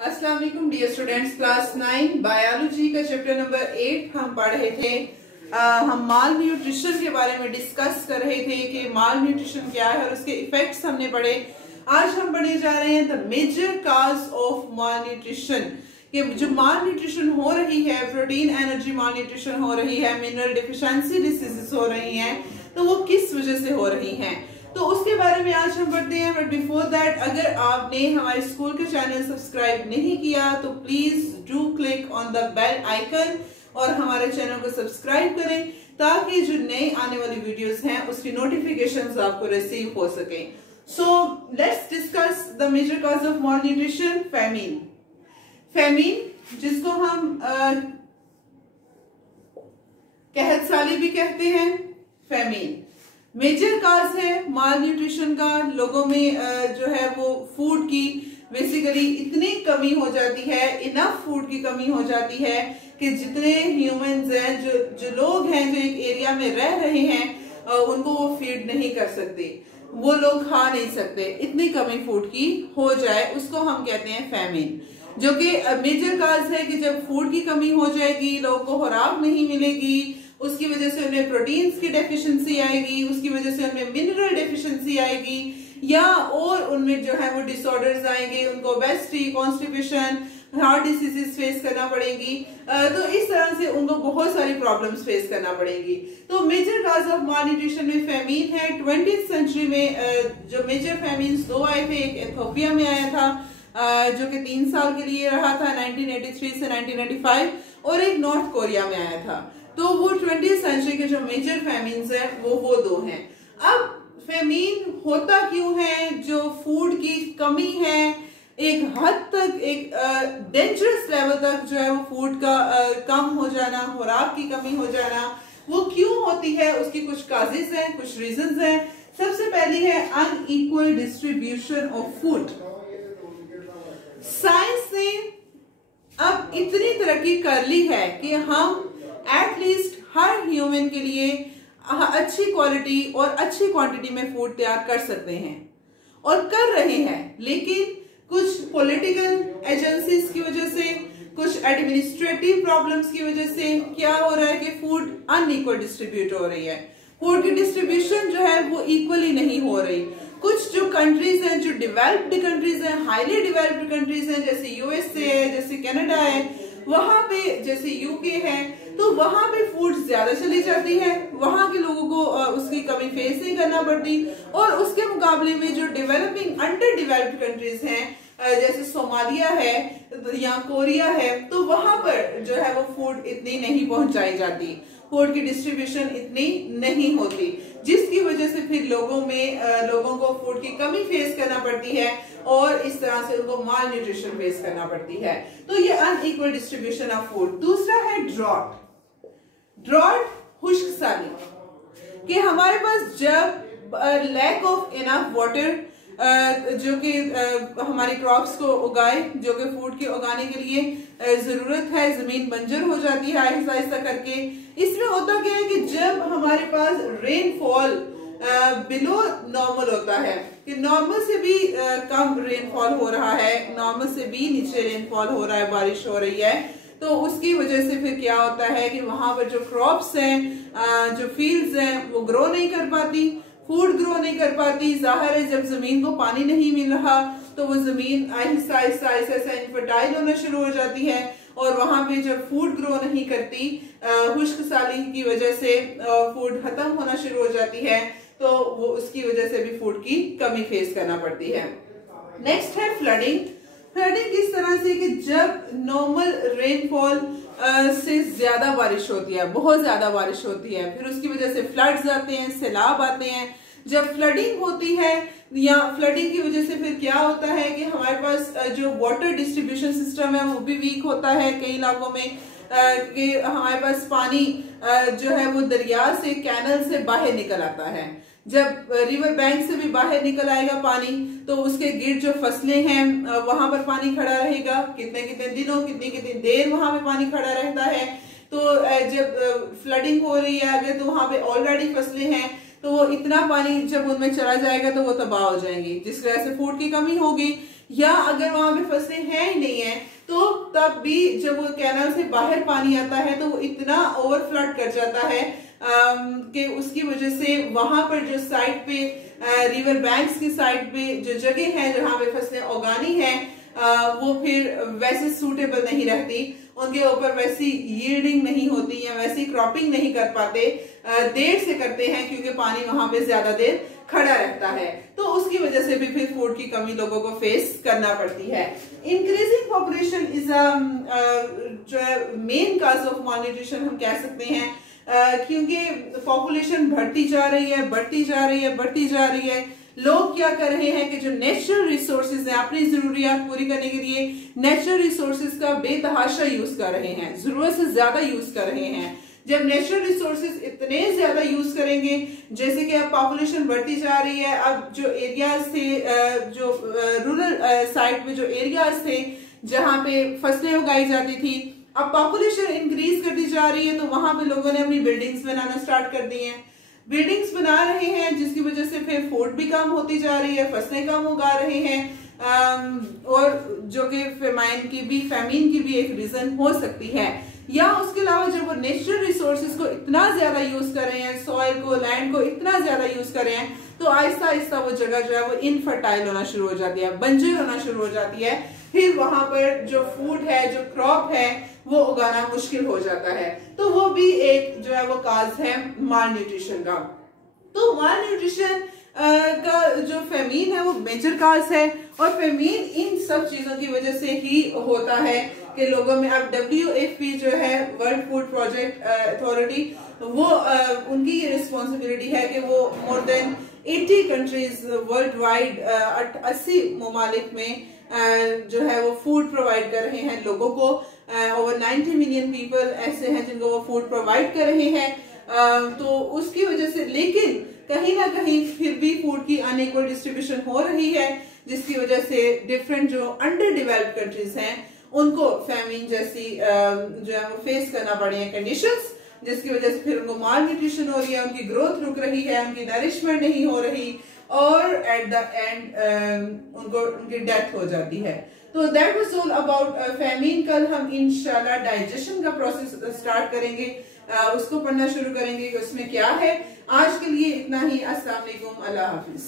अस्सलाम वालेकुम dear students, class 9 biology का चैप्टर नंबर 8 हम पढ़ रहे थे। हम माल न्यूट्रिशन के बारे में डिस्कस कर रहे थे कि माल न्यूट्रिशन क्या है और उसके इफेक्ट्स हमने पढ़े। आज हम पढ़ने जा रहे हैं the major cause of malnutrition, कि जो माल न्यूट्रिशन हो रही है, प्रोटीन एनर्जी माल न्यूट्रिशन हो रही है, मिनरल डिफिशिएंसी डिसीजेस हो रही हैं, तो वो किस वजह से हो रही हैं, तो उसके बारे में आज हम पढ़ते हैं। बट बिफोर दैट, अगर आपने हमारे स्कूल के चैनल सब्सक्राइब नहीं किया तो please do click on the bell icon और हमारे चैनल को सब्सक्राइब करें ताकि जो नए आने वाली वीडियोस हैं उसकी नोटिफिकेशंस आपको रिसीव हो सके। So let's discuss the major cause of malnutrition. Famine, जिसको हम कहत साली भी कहते हैं, फैमिन मेजर काज है माल न्यूट्रिशन का। लोगों में जो है वो फूड की बेसिकली इतनी कमी हो जाती है, इनफ फूड की कमी हो जाती है कि जितने ह्यूमंस हैं, जो लोग हैं जो एक एरिया में रह रहे हैं, उनको वो फीड नहीं कर सकते, वो लोग खा नहीं सकते। इतनी कमी फूड की हो जाए उसको हम कहते हैं फैमिन, जो कि मेजर काज है कि जब फूड की कमी हो जाएगी, लोगों को खुराक नहीं मिलेगी, उसकी वजह से उन्हें प्रोटीन्स की डेफिशिएंसी आएगी, उसकी वजह से उनमें मिनरल डेफिशिएंसी आएगी, या और उनमें जो है वो डिसऑर्डर्स आएंगे, उनको obesity, constipation, heart diseases face करना पड़ेगी। तो इस तरह से उनको बहुत सारी प्रॉब्लम्स फेस करना पड़ेगी। तो major cause of malnutrition में फैमिन है। 20th सेंचुरी में जो मेजर फैमिन्स दो आए थे, एक इथियोपिया में आया था जो कि 3 साल के लिए रहा था 1983 से 1995, और एक नॉर्थ कोरिया में आया था। तो वो 20th सेंचुरी के जो मेजर फैमिन्स हैं वो दो हैं। अब फैमिन होता क्यों है? जो फूड की कमी है, एक हद तक, एक डेंजरस लेवल तक जो है वो फूड का कम हो जाना, खुराक की कमी हो जाना, वो क्यों होती है? उसकी कुछ काजेस हैं, कुछ रीजंस हैं। सबसे पहली है unequal distribution of food. Science ने अब इतनी तरक्की कर ली है कि हम एटलीस्ट हर ह्यूमन के लिए अच्छी क्वालिटी और अच्छी क्वांटिटी में फूड तैयार कर सकते हैं और कर रहे हैं, लेकिन कुछ पॉलिटिकल एजेंसीज की वजह से, कुछ एडमिनिस्ट्रेटिव प्रॉब्लम्स की वजह से क्या हो रहा है कि फूड अनइक्वल डिस्ट्रीब्यूट हो रही है। फूड की डिस्ट्रीब्यूशन जो है वो इक्वली नहीं हो रही। कुछ जो कंट्रीज हैं, जो डेवलप्ड कंट्रीज हैं, हाईली डेवलप्ड कंट्रीज हैं, जैसे यूएसए है, जैसे कनाडा है, वहां पे, जैसे यूके है, तो वहां पे फूड ज्यादा चली जाती है, वहां के लोगों को उसकी कमी फेस नहीं करना पड़ती। और उसके मुकाबले में जो डेवलपिंग, अंडर डेवलप्ड कंट्रीज हैं, जैसे सोमालिया है या कोरिया है, तो वहां पर जो है वो फूड इतनी नहीं पहुंचाई जाती, फूड की डिस्ट्रीब्यूशन इतनी नहीं होती, जिसकी वजह से फिर लोगों को फूड की कमी फेस करना पड़ती है और इस तरह से उनको माल न्यूट्रिशन फेस करना पड़ती है। तो ये अनइक्वल डिस्ट्रीब्यूशन ऑफ फूड। दूसरा है ड्रॉट, खुश्क साली, कि हमारे पास जब लैक ऑफ इनफ वाटर, जो कि हमारी क्रॉप्स को उगाए, जो कि फूड के उगाने के लिए जरूरत है, जमीन बंजर हो जाती है आहिस्ता आहिस्ता करके। इसमें होता क्या है कि जब हमारे पास रेनफॉल बिलो नॉर्मल होता है, कि नॉर्मल से भी कम रेनफॉल हो रहा है, नॉर्मल से भी नीचे रेनफॉल हो रहा है, बारिश हो रही है, तो उसकी वजह से फिर क्या होता है कि वहां पर जो क्रॉप्स हैं, जो फील्ड्स हैं, वो ग्रो नहीं कर पाती, फूड ग्रो नहीं कर पाती। जाहिर है जब जमीन को पानी नहीं मिल रहा तो वो जमीन आहिस्ता आहिस्ता इनफर्टाइल होना शुरू हो जाती है, और वहां पे जब फूड ग्रो नहीं करती, खुश्क साली की वजह से फूड खत्म होना शुरू हो जाती है, तो वो उसकी वजह से भी फूड की कमी फेस करना पड़ती है। नेक्स्ट है फ्लडिंग। किस तरह से कि जब नॉर्मल रेनफॉल से ज्यादा बारिश होती है, बहुत ज्यादा बारिश होती है, फिर उसकी वजह से फ्लड्स आते हैं, सैलाब आते हैं। जब फ्लडिंग होती है या फ्लडिंग की वजह से फिर क्या होता है कि हमारे पास जो वाटर डिस्ट्रीब्यूशन सिस्टम है वो भी वीक होता है कई इलाकों में, कि हमारे पास पानी जो है वो दरिया से, कैनल से बाहर निकल आता है। जब रिवर बैंक से भी बाहर निकल आएगा पानी, तो उसके गिर्द जो फसलें हैं वहां पर पानी खड़ा रहेगा, कितने कितने दिनों, कितनी देर वहां पे पानी खड़ा रहता है। तो जब फ्लडिंग हो रही है अगर, तो वहां पे ऑलरेडी फसलें हैं, तो वो इतना पानी जब उनमें चला जाएगा तो वो तबाह हो जाएंगी, जिस वजह से फूड की कमी होगी। या अगर वहां पे फसलें हैं ही नहीं है तो तब भी जब वो कैनाल से बाहर पानी आता है तो वो इतना ओवरफ्लड कर जाता है कि उसकी वजह से वहां पर जो साइड पे रिवर बैंक्स की साइड पे जो जगह है जहां पे फसलें उगानी है वो फिर वैसे सूटेबल नहीं रहती, उनके ऊपर वैसी यील्डिंग नहीं होती या वैसी क्रॉपिंग नहीं कर पाते, देर से करते हैं क्योंकि पानी वहां पे ज्यादा देर खड़ा रहता है। तो उसकी वजह से भी फिर फूड की कमी लोगों को फेस करना पड़ती है। इंक्रीजिंग पॉपुलेशन इज जो है मेन कॉज ऑफ malnutrition हम कह सकते हैं, क्योंकि पॉपुलेशन बढ़ती जा रही है, बढ़ती जा रही है, बढ़ती जा रही है। लोग क्या कर रहे हैं कि जो नेचुरल रिसोर्सेज हैं अपनी जरूरियात पूरी करने के लिए नेचुरल रिसोर्सेज का बेतहाशा यूज कर रहे हैं, जरूरत से ज्यादा यूज कर रहे हैं। जब नेचुरल रिसोर्सेज इतने ज्यादा यूज करेंगे, जैसे कि अब पॉपुलेशन बढ़ती जा रही है, अब जो एरियाज थे, जो रूरल साइड में जो एरियाज थे जहां पे फसलें उगाई जाती थी, अब पॉपुलेशन इंक्रीज करती जा रही है तो वहां पे लोगों ने अपनी बिल्डिंग्स बनाना स्टार्ट कर दी हैं। बिल्डिंग्स बना रहे हैं जिसकी वजह से फिर फूड भी कम होती जा रही है, फसलें कम उगा रहे हैं, और जो कि फैमीन की भी एक रीजन हो सकती है। या उसके अलावा जब वो नेचुरल रिसोर्सेज को इतना ज्यादा यूज कर रहे हैं, सॉइल को, लैंड को इतना ज्यादा यूज कर रहे हैं, तो आहिस्ता आहिस्ता वो जगह जो है वो इनफर्टाइल होना शुरू हो जाती है, बंजर होना शुरू हो जाती है। फिर वहां पर जो फूड है, जो क्रॉप है, वो उगाना मुश्किल हो जाता है। तो वो भी एक जो है वो काज है माल न्यूट्रिशन का। तो माल न्यूट्रिशन का जो फेमीन है वो मेजर काज है, और फेमीन इन सब चीजों की वजह से ही होता है कि लोगों में अब WFP जो है वर्ल्ड फूड प्रोजेक्ट अथॉरिटी, वो उनकी ये रिस्पॉन्सिबिलिटी है कि वो more than 80 countries world wide 80 ममालिक में जो है वो फूड प्रोवाइड कर रहे हैं लोगों को। ओवर 90 मिलियन पीपल ऐसे हैं जिनको वो फूड प्रोवाइड कर रहे हैं। तो उसकी वजह से लेकिन कहीं ना कहीं फिर भी फूड की अनइक्वल डिस्ट्रीब्यूशन हो रही है, जिसकी वजह से डिफरेंट जो अंडर डेवलप्ड कंट्रीज हैं उनको फैमिन जैसी जो है वो फेस करना पड़े हैं कंडीशंस, जिसकी वजह से फिर उनको माल न्यूट्रिशन हो रही है, उनकी ग्रोथ रुक रही है, उनकी नरिशमेंट नहीं हो रही, और एट द एंड उनकी डेथ हो जाती है। तो that was all about famine. कल हम इंशाल्लाह डाइजेशन का प्रोसेस स्टार्ट करेंगे, उसको पढ़ना शुरू करेंगे कि उसमें क्या है। आज के लिए इतना ही। अस्सलाम वालेकुम, अल्लाह हाफिज।